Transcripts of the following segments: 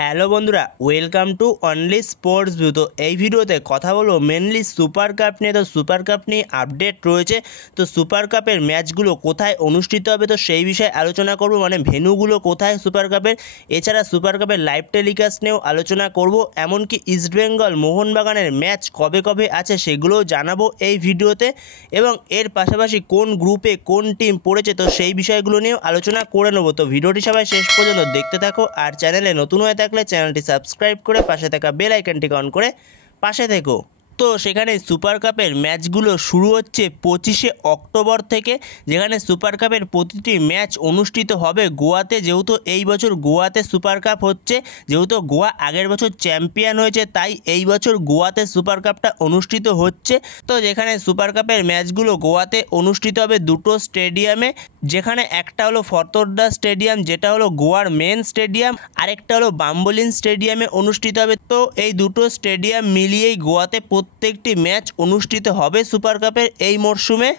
Hello বন্ধুরা, welcome to only sports view. তো এই ভিডিওতে কথা বলবো মেনলি সুপার কাপ নিয়ে। তো সুপার কাপ নিয়ে আপডেট রয়েছে। তো সুপার কাপের ম্যাচগুলো কোথায় অনুষ্ঠিত হবে তো সেই বিষয়ে আলোচনা করব, মানে ভেন্যুগুলো কোথায় সুপার কাপের। এছাড়া সুপার কাপের লাইভ টেলিকাস্ট নিয়েও আলোচনা করব, এমনকি ইস্টবেঙ্গল মোহনবাগানের ম্যাচ কবে কবে আছে সেগুলোও জানাবো এই ভিডিওতে। এবং এর পাশাপাশি কোন গ্রুপে কোন টিম পড়েছে তো সেই বিষয়গুলো নিয়েও আলোচনা করে নেব। তো ভিডিওটি সবাই শেষ পর্যন্ত দেখতে থাকো, আর চ্যানেলে নতুন হয়ে থাকলে চ্যানেলটি সাবস্ক্রাইব করে পাশে থাকা বেল আইকনটি অন করে পাশে থেকো। তো সেখানে সুপার কাপের ম্যাচগুলো শুরু হচ্ছে 25শে অক্টোবর থেকে, যেখানে সুপার কাপের প্রতিটি ম্যাচ অনুষ্ঠিত হবে গোয়াতে। যেহেতু এই বছর গোয়াতে সুপার কাপ হচ্ছে, যেহেতু গোয়া আগের বছর চ্যাম্পিয়ন হয়েছে, তাই এই বছর গোয়াতে সুপার কাপটা অনুষ্ঠিত হচ্ছে। তো যেখানে সুপার কাপের ম্যাচগুলো গোয়াতে অনুষ্ঠিত হবে দুটো স্টেডিয়ামে, যেখানে একটা হলো ফতোরদা স্টেডিয়াম, যেটা হলো গোয়ার মেন স্টেডিয়াম, আরেকটা হলো বাম্বোলিন স্টেডিয়ামে অনুষ্ঠিত হবে। তো এই দুটো স্টেডিয়াম মিলিয়েই গোয়াতে প্রত্যেকটি ম্যাচ অনুষ্ঠিত হবে সুপার কাপের এই মরশুমে।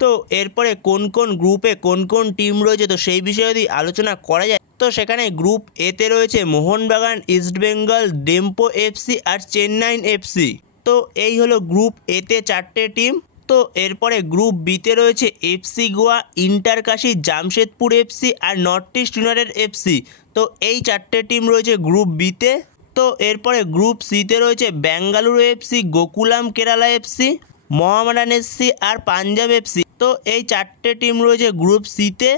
তো এরপরে কোন কোন গ্রুপে কোন কোন টিম রয়েছে তো সেই বিষয়ে যদি আলোচনা করা যায়, তো সেখানে গ্রুপ এতে রয়েছে মোহনবাগান, ইস্টবেঙ্গল, ডেম্পো এফসি আর চেন্নাইন এফসি। তো এই হলো গ্রুপ এতে চারটে টিম। তো এরপরে গ্রুপ বিতে রয়েছে এফসি গোয়া, ইন্টার কাশি, জামশেদপুর এফসি আর নর্থ ইস্ট ইউনাইটেড এফসি। তো এই চারটে টিম রয়েছে গ্রুপ বিতে। তো এরপরে গ্রুপ সিতে রয়েছে Bengaluru FC, Gokulam Kerala FC, Mohammedan FC আর পাঞ্জাব এফসি। তো এই চারটে টিম রয়েছে গ্রুপ সিতে।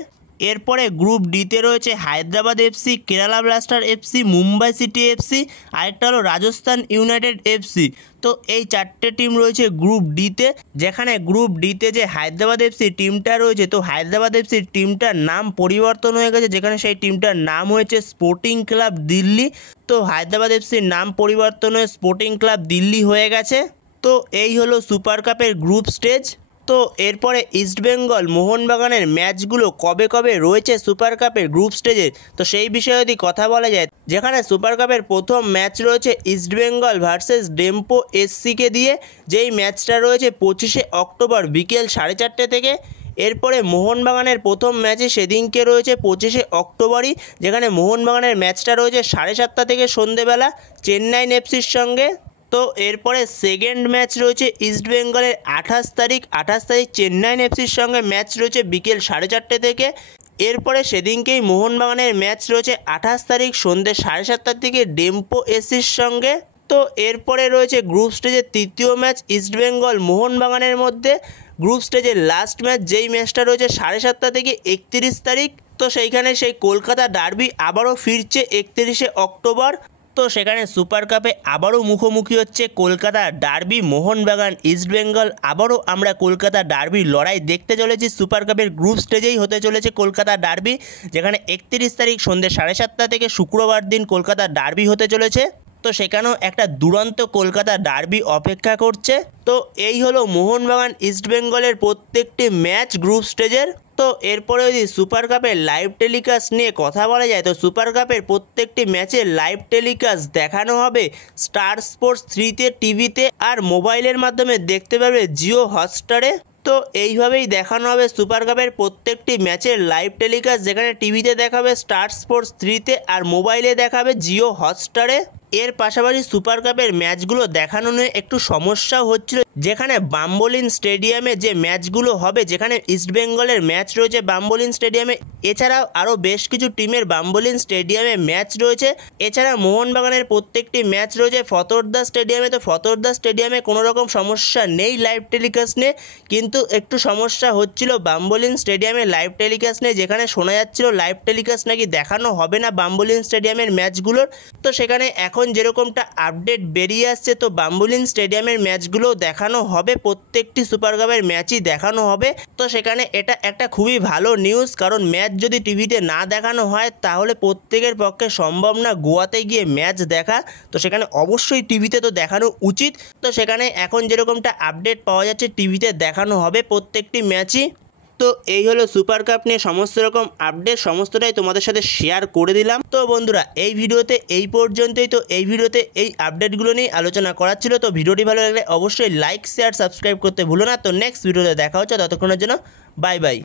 এরপরে গ্রুপ ডিতে রয়েছে Hyderabad FC, Kerala blaster FC, Mumbai city FC, আরেকটা হলো রাজস্থান ইউনাইটেড এফসি। তো এই চারটে টিম রয়েছে গ্রুপ ডিতে। যেখানে গ্রুপ ডিতে যে হায়দ্রাবাদ এফসি টিমটা রয়েছে, তো হায়দ্রাবাদ এফসির টিমটার নাম পরিবর্তন হয়ে গেছে, যেখানে সেই টিমটার নাম হয়েছে স্পোর্টিং ক্লাব দিল্লি। তো হায়দ্রাবাদ এফসির নাম পরিবর্তন হয়ে স্পোর্টিং ক্লাব দিল্লি হয়ে গেছে। তো এই হলো সুপার কাপের গ্রুপ স্টেজ। তো এরপরে ইস্টবেঙ্গল মোহনবাগানের ম্যাচগুলো কবে কবে রয়েছে সুপার কাপের গ্রুপ স্টেজে তো সেই বিষয়ে যদি কথা বলা যায়, যেখানে সুপার কাপের প্রথম ম্যাচ রয়েছে ইস্টবেঙ্গল ভার্সেস ডেম্পো এসসিকে দিয়ে, যেই ম্যাচটা রয়েছে 25শে অক্টোবর বিকেল 4:30 থেকে। এরপরে মোহনবাগানের প্রথম ম্যাচে সেদিনকে রয়েছে 25শে অক্টোবরই, যেখানে মোহনবাগানের ম্যাচটা রয়েছে 7:30 থেকে সন্ধেবেলা চেন্নাইন এফসির সঙ্গে। তো এরপরে সেকেন্ড ম্যাচ রয়েছে ইস্টবেঙ্গলের 28 তারিখ চেন্নাইন এফসির সঙ্গে ম্যাচ রয়েছে বিকেল 4:30 থেকে। এরপরে সেদিনকেই মোহনবাগানের ম্যাচ রয়েছে 28 তারিখ সন্ধ্যে 7:30 থেকে ডেম্পো এসির সঙ্গে। তো এরপরে রয়েছে গ্রুপ স্টেজের তৃতীয় ম্যাচ ইস্টবেঙ্গল মোহনবাগানের মধ্যে। গ্রুপ স্টেজের লাস্ট ম্যাচ যেই ম্যাচটা রয়েছে 7:30 থেকে 31 তারিখ। তো সেইখানে সেই কলকাতা ডার্বি আবারও ফিরছে 31শে অক্টোবর। তো সেখানে সুপার কাপে আবারও মুখোমুখি হচ্ছে কলকাতা ডার্বি মোহনবাগান ইস্টবেঙ্গল। আবারও আমরা কলকাতা ডার্বির লড়াই দেখতে চলেছি। সুপার কাপের গ্রুপ স্টেজেই হতে চলেছে কলকাতা ডার্বি, যেখানে 31 তারিখ সন্ধ্যে 7:30 থেকে শুক্রবার দিন কলকাতা ডার্বি হতে চলেছে। তো সেখানেও একটা দুরন্ত কলকাতা ডার্বি অপেক্ষা করছে। তো এই হলো মোহনবাগান ইস্টবেঙ্গলের প্রত্যেকটি ম্যাচ গ্রুপ স্টেজের। তো এরপরে যদি সুপার কাপের লাইভ টেলিকাস্ট নিয়ে কথা বলা যায়, তো সুপার কাপের প্রত্যেকটি ম্যাচের লাইভ টেলিকাস্ট দেখানো হবে স্টার স্পোর্টস 3তে টিভিতে, আর মোবাইলের মাধ্যমে দেখতে পারবে জিও হটস্টারে। তো এইভাবেই দেখানো হবে সুপার কাপের প্রত্যেকটি ম্যাচের লাইভ টেলিকাস্ট, যেখানে টিভিতে দেখাবে স্টার স্পোর্টস 3তে আর মোবাইলে দেখাবে জিও হটস্টারে। এর পাশাপাশি সুপার কাপের ম্যাচগুলো দেখানো নিয়ে একটু সমস্যাও হচ্ছিল, যেখানে বাম্বোলিন স্টেডিয়ামে যে ম্যাচগুলো হবে, যেখানে ইস্টবেঙ্গলের ম্যাচ রয়েছে বাম্বোলিন স্টেডিয়ামে, এছাড়াও আরও বেশ কিছু টিমের বাম্বোলিন স্টেডিয়ামে ম্যাচ রয়েছে। এছাড়া মোহনবাগানের প্রত্যেকটি ম্যাচ রয়েছে ফতোরদা স্টেডিয়ামে। তো ফতোরদা স্টেডিয়ামে কোনো রকম সমস্যা নেই লাইভ টেলিকাস্ট নিয়ে, কিন্তু একটু সমস্যা হচ্ছিল বাম্বোলিন স্টেডিয়ামে লাইভ টেলিকাস্ট নিয়ে, যেখানে শোনা যাচ্ছিল লাইভ টেলিকাস্ট নাকি দেখানো হবে না বাম্বোলিন স্টেডিয়ামের ম্যাচগুলোর। তো সেখানে এখন যেরকমটা আপডেট বেরিয়ে আসছে, তো বাম্বোলিন স্টেডিয়ামের ম্যাচগুলোও দেখানো হবে, প্রত্যেকটি সুপার কাপের ম্যাচই দেখানো হবে। তো সেখানে এটা একটা খুবই ভালো নিউজ, কারণ ম্যাচ যদি টিভিতে না দেখানো হয় তাহলে প্রত্যেকের পক্ষে সম্ভব না গোয়াতে গিয়ে ম্যাচ দেখা। তো সেখানে অবশ্যই টিভিতে তো দেখানো উচিত। তো সেখানে এখন যেরকমটা আপডেট পাওয়া যাচ্ছে টিভিতে দেখানো হবে প্রত্যেকটি ম্যাচই। তো এই হলো সুপার কাপ নিয়ে সমস্ত রকম আপডেট, সমস্তটাই তোমাদের সাথে শেয়ার করে দিলাম। তো বন্ধুরা এই ভিডিওতে এই পর্যন্তই। তো এই ভিডিওতে এই আপডেটগুলো নিয়ে আলোচনা করার ছিল। তো ভিডিওটি ভালো লাগলে অবশ্যই লাইক শেয়ার সাবস্ক্রাইব করতে ভুলো না। তো নেক্সট ভিডিওতে দেখা হচ্ছে, ততক্ষণের জন্য বাই বাই।